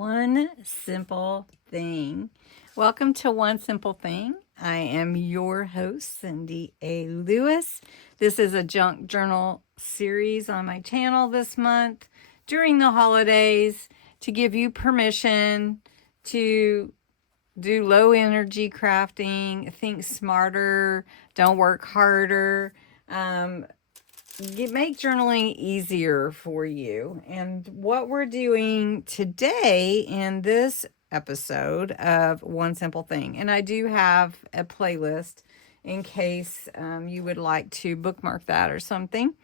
One simple thing. Welcome to One Simple Thing. I am your host, Cindy A. Lewis. This is a junk journal series on my channel this month during the holidays to give you permission to do low energy crafting, think smarter, don't work harder. Make journaling easier for you. And what we're doing today in this episode of One Simple Thing, and I do have a playlist in case you would like to bookmark that or something.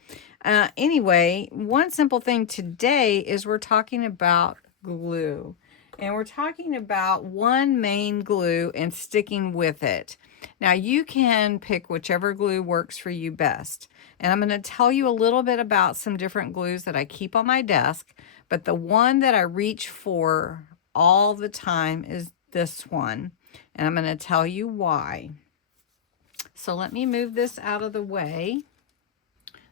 Anyway, one simple thing today is we're talking about glue. And we're talking about one main glue and sticking with it. Now, you can pick whichever glue works for you best. And I'm going to tell you a little bit about some different glues that I keep on my desk. But the one that I reach for all the time is this one. And I'm going to tell you why. So let me move this out of the way.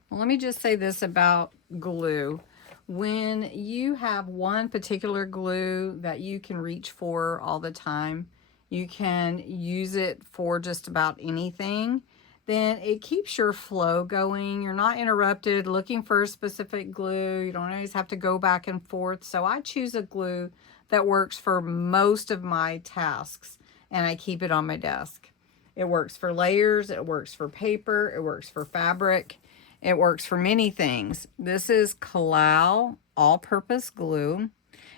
Well, let me just say this about glue. When you have one particular glue that you can reach for all the time, you can use it for just about anything, then it keeps your flow going. You're not interrupted looking for a specific glue. You don't always have to go back and forth. So I choose a glue that works for most of my tasks, and I keep it on my desk. It works for layers, it works for paper, it works for fabric. It works for many things. This is Kalau all-purpose glue.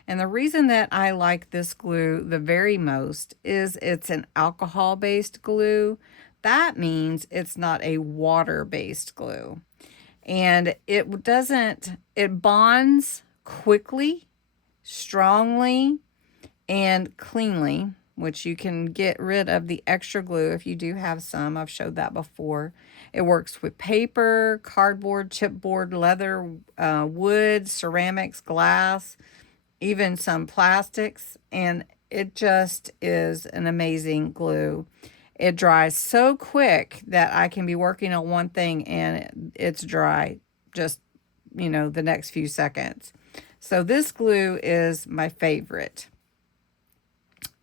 And the reason that I like this glue the very most is it's an alcohol-based glue. That means it's not a water-based glue. And it bonds quickly, strongly, and cleanly, which you can get rid of the extra glue if you do have some. I've showed that before. It works with paper, cardboard, chipboard, leather, wood, ceramics, glass, even some plastics, and it just is an amazing glue. It dries so quick that I can be working on one thing and it's dry just, the next few seconds. So this glue is my favorite.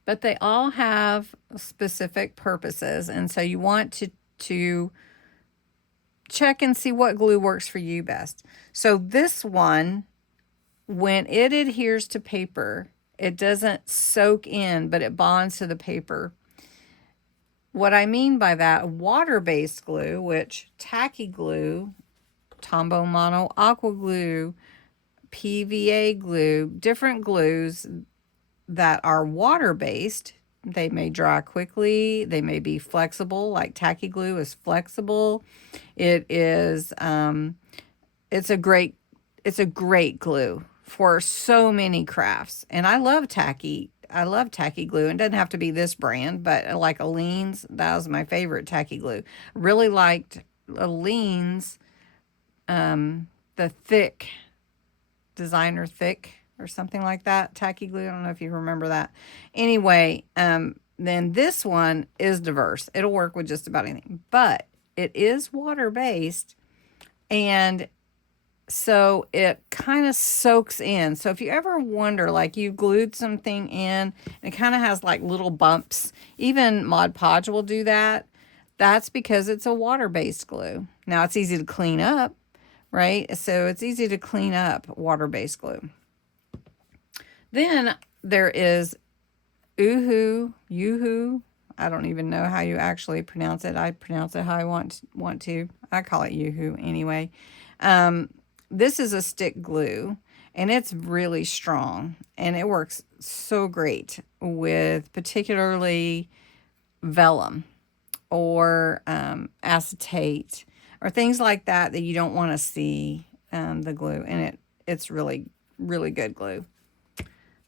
But they all have specific purposes, and so you want to check and see what glue works for you best. So this one, when it adheres to paper, it doesn't soak in, but it bonds to the paper. What I mean by that, water-based glue, which tacky glue, Tombow Mono Aqua Glue, PVA glue, different glues that are water-based, they may dry quickly, they may be flexible, like tacky glue is flexible. It's a great glue for so many crafts. And I love tacky glue. It doesn't have to be this brand, but like Aleene's, that was my favorite tacky glue. Really liked Aleene's, the thick, designer thick, or something like that, tacky glue. I don't know if you remember that. Anyway, then this one is diverse. It'll work with just about anything, but it is water-based, and so it kind of soaks in. So if you ever wonder, like you glued something in, and it kind of has like little bumps, even Mod Podge will do that. That's because it's a water-based glue. Now it's easy to clean up, right? So it's easy to clean up water-based glue. Then there is Yoo-hoo. I don't even know how you actually pronounce it. I pronounce it how I want to. I call it Yoo-hoo anyway. This is a stick glue, and it's really strong, and it works so great with particularly vellum or acetate or things like that you don't want to see the glue, and it's really, really good glue.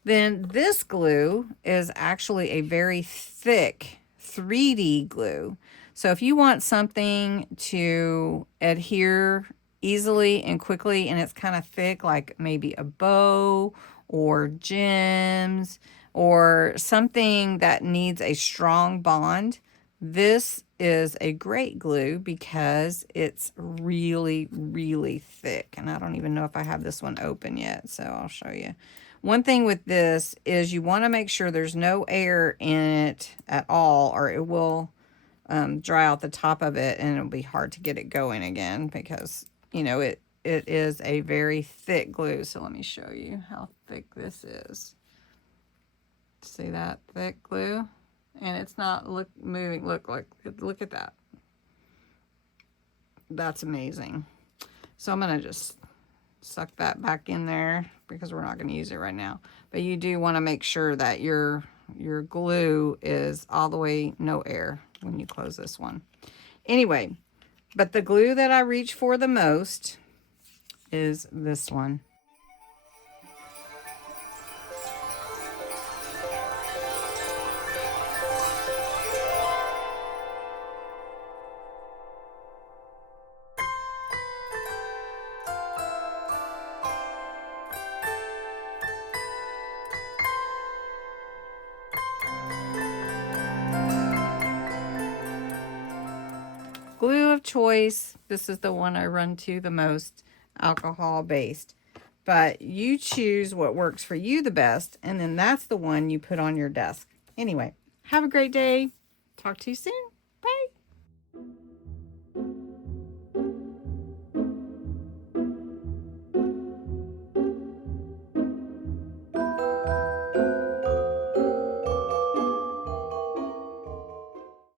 Then this glue is actually a very thick 3D glue. So if you want something to adhere easily and quickly, and it's kind of thick, like maybe a bow or gems or something that needs a strong bond, this is a great glue because it's really, really thick. And I don't even know if I have this one open yet, so I'll show you. One thing with this is you want to make sure there's no air in it at all, or it will dry out the top of it and it'll be hard to get it going again because, you know, it is a very thick glue. So let me show you how thick this is. See that thick glue? And it's not moving. Look at that. That's amazing. So I'm going to just suck that back in there because we're not going to use it right now. But you do want to make sure that your glue is all the way, no air when you close this one. Anyway, but the glue that I reach for the most is this one. Glue of choice, this is the one I run to the most, alcohol based. But you choose what works for you the best, and then that's the one you put on your desk. Anyway, have a great day. Talk to you soon.